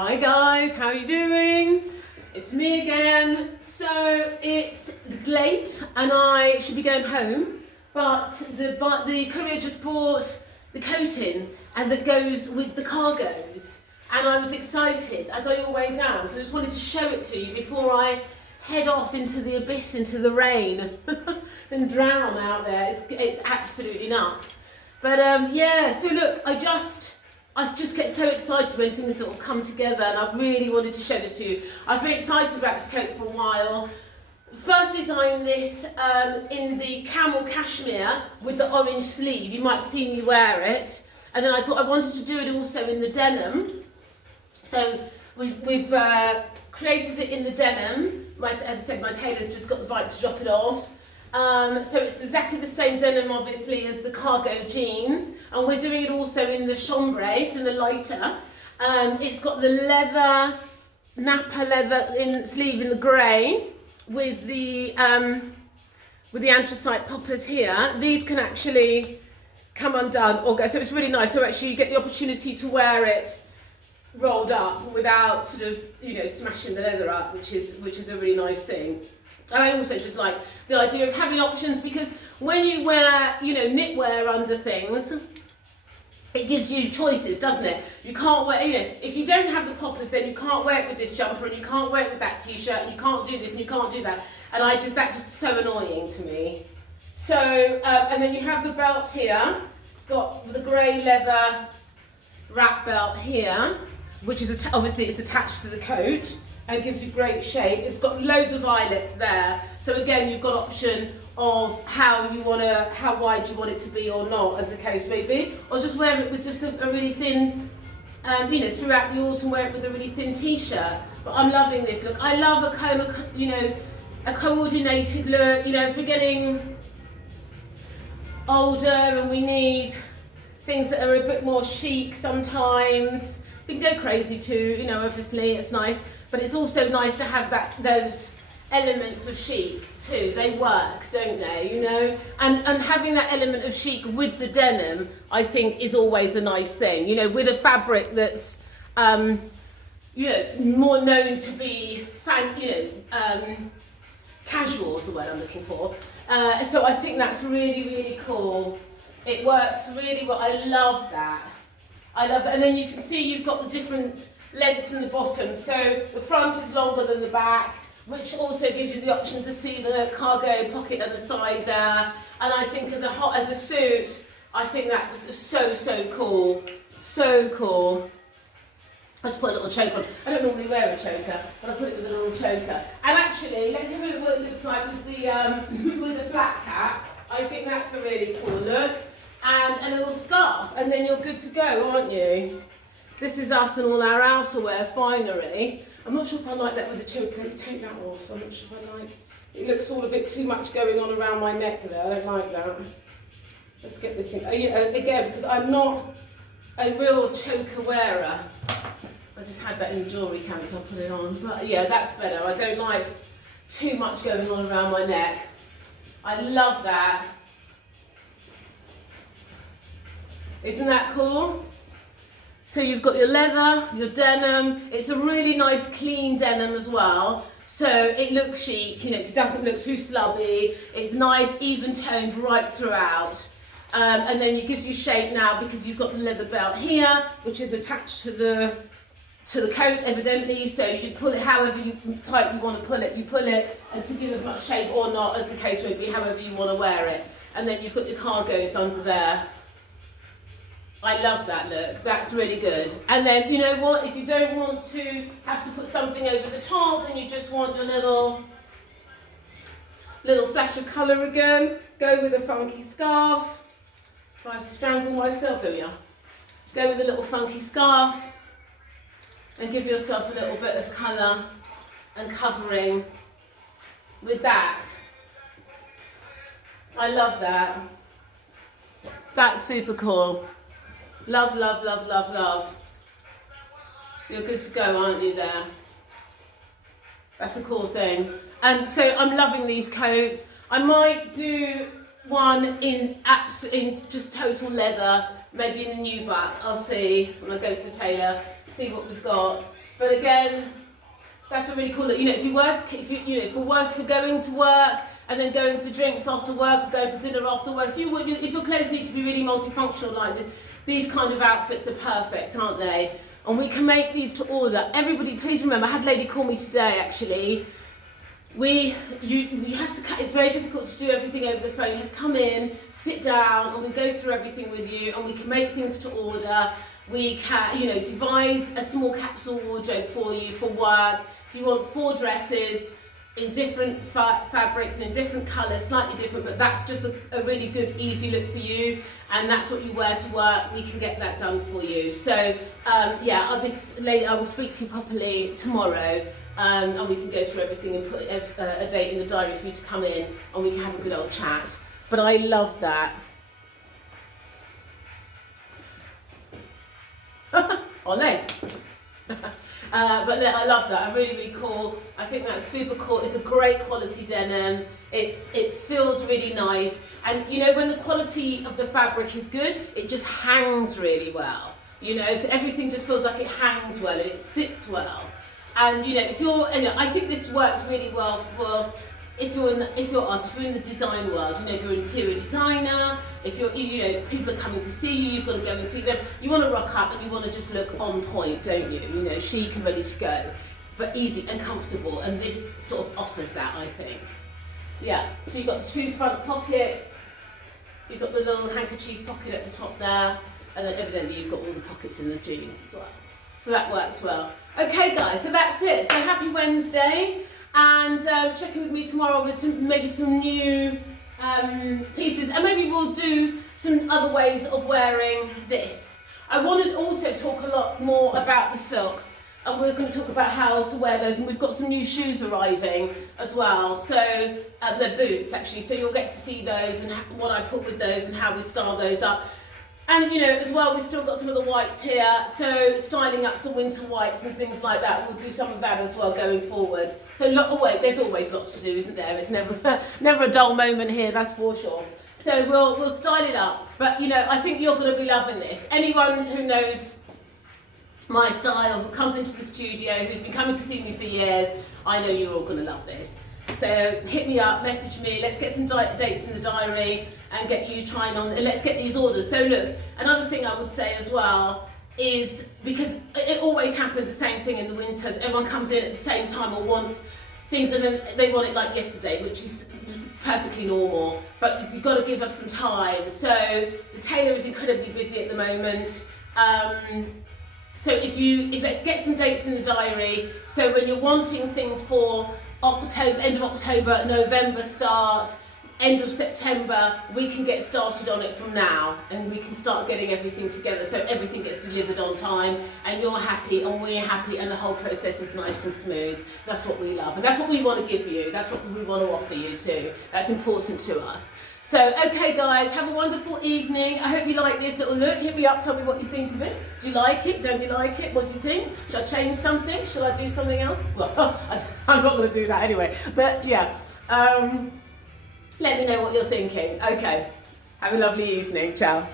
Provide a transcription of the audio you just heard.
Hi guys, how are you doing? It's me again. So it's late and I should be going home, but the courier just brought the coat in and that goes with the cargos, and I was excited, as I always am, so I just wanted to show it to you before I head off into the abyss, into the rain and drown out there. It's absolutely nuts. But yeah, so look, I just get so excited when things sort of come together, and I really wanted to show this to you. I've been excited about this coat for a while. First designed this in the camel cashmere with the orange sleeve. You might have seen me wear it. And then I thought I wanted to do it also in the denim. So we've created it in the denim. As I said, my tailor's just got the bike to drop it off. So it's exactly the same denim, obviously, as the cargo jeans, and we're doing it also in the chambray, in the lighter. It's got the leather, Napa leather sleeve in the grey with the anthracite poppers here. These can actually come undone or go, so it's really nice. So actually you get the opportunity to wear it rolled up without sort of, smashing the leather up, which is a really nice thing. And I also just like the idea of having options, because when you wear, knitwear under things, it gives you choices, doesn't it? You can't wear, if you don't have the poppers, then you can't wear it with this jumper, and you can't wear it with that t-shirt, and you can't do this, and you can't do that. And that's just so annoying to me. So, and then you have the belt here. It's got the grey leather wrap belt here, which is obviously it's attached to the coat. And it gives you great shape. It's got loads of eyelets there. So again, you've got option of how wide you want it to be or not, as the case may be. Or just wear it with just a really thin, throughout the autumn, wear it with a really thin t-shirt. But I'm loving this look. I love a kind of, a coordinated look. As we're getting older and we need things that are a bit more chic sometimes. We can go crazy too, obviously, it's nice. But it's also nice to have those elements of chic too. They work, don't they? And having that element of chic with the denim, I think, is always a nice thing. With a fabric that's, more known to be, casual is the word I'm looking for. So I think that's really, really cool. It works really well. I love that. And then you can see you've got the different lengths in the bottom, so the front is longer than the back, which also gives you the option to see the cargo pocket at the side there. And I think as a suit, I think that was so cool, so cool. I just put a little choker on. I don't normally wear a choker, but I put it with a little choker. And actually, let's have a look at what it looks like with the flat cap. I think that's a really cool look. And a little scarf, and then you're good to go, aren't you? This is us and all our outerwear finery. I'm not sure if I like that with the choker. Let me take that off. I'm not sure if I like it. Looks all a bit too much going on around my neck there. I don't like that. Let's get this in. Again, because I'm not a real choker wearer. I just had that in the jewellery camp, so I'll put it on. But yeah, that's better. I don't like too much going on around my neck. I love that. Isn't that cool? So you've got your leather, your denim. It's a really nice clean denim as well. So it looks chic, it doesn't look too slubby. It's nice, even toned right throughout. And then it gives you shape now because you've got the leather belt here, which is attached to the coat, evidently. So you pull it however tight you want to pull it. You pull it, and to give as much shape or not, as the case may be, however you want to wear it. And then you've got your cargos under there. I love that look. That's really good. And then, you know what? If you don't want to have to put something over the top and you just want your little flash of colour again, go with a funky scarf. Try to strangle myself. There we are. Go with a little funky scarf and give yourself a little bit of colour and covering with that. I love that. That's super cool. Love, love, love, love, love. You're good to go, aren't you, there? That's a cool thing. And so I'm loving these coats. I might do one in just total leather, maybe in the nubuck. I'll see when I go to the tailor, see what we've got. But again, that's a really cool look. You know, if you're going to work and then going for drinks after work, or going for dinner after work, if your clothes need to be really multifunctional like this, these kind of outfits are perfect, aren't they? And we can make these to order. Everybody, please remember, I had a lady call me today actually. You have to, it's very difficult to do everything over the phone. You have to come in, sit down, and we go through everything with you, and we can make things to order. We can, devise a small capsule wardrobe for you for work. If you want 4 dresses in different fabrics and in different colours, slightly different, but that's just a really good, easy look for you, and that's what you wear to work, we can get that done for you. So, yeah, I will speak to you properly tomorrow, and we can go through everything and put a date in the diary for you to come in, and we can have a good old chat. But I love that. Oh no. But I love that. Really, really cool. I think that's super cool. It's a great quality denim. It feels really nice. And when the quality of the fabric is good, it just hangs really well. So everything just feels like it hangs well and it sits well. And I think this works really well for if you're in the design world. If you're an interior designer, if people are coming to see you, you've got to go and see them. You want to rock up and you want to just look on point, don't you? Chic and ready to go, but easy and comfortable. And this sort of offers that, I think. Yeah. So you've got 2 front pockets. You've got the little handkerchief pocket at the top there, and then evidently you've got all the pockets in the jeans as well. So that works well. Okay, guys. So that's it. So happy Wednesday. And check in with me tomorrow with maybe some new pieces, and maybe we'll do some other ways of wearing this. I want to also talk a lot more about the silks, and we're going to talk about how to wear those, and we've got some new shoes arriving as well, so they're boots actually, so you'll get to see those and what I put with those and how we style those up. And as well, we've still got some of the whites here, so styling up some winter whites and things like that. We'll do some of that as well going forward. So there's always lots to do, isn't there? It's never a dull moment here, that's for sure. So we'll style it up. But I think you're going to be loving this. Anyone who knows my style, who comes into the studio, who's been coming to see me for years, I know you're all going to love this. So hit me up, message me, let's get some dates in the diary and get you trying on, and let's get these orders. So look, another thing I would say as well is, because it always happens the same thing in the winters, everyone comes in at the same time or wants things and then they want it like yesterday, which is perfectly normal, but you've got to give us some time. So the tailor is incredibly busy at the moment. So if let's get some dates in the diary, so when you're wanting things for October, end of October, November start, end of September, we can get started on it from now, and we can start getting everything together so everything gets delivered on time and you're happy and we're happy and the whole process is nice and smooth. That's what we love, and that's what we want to give you. That's what we want to offer you too. That's important to us. So, okay guys, have a wonderful evening. I hope you like this little look. Hit me up, tell me what you think of it. Do you like it? Don't you like it? What do you think? Should I change something? Shall I do something else? Well, I'm not going to do that anyway. But yeah, let me know what you're thinking. Okay, have a lovely evening. Ciao.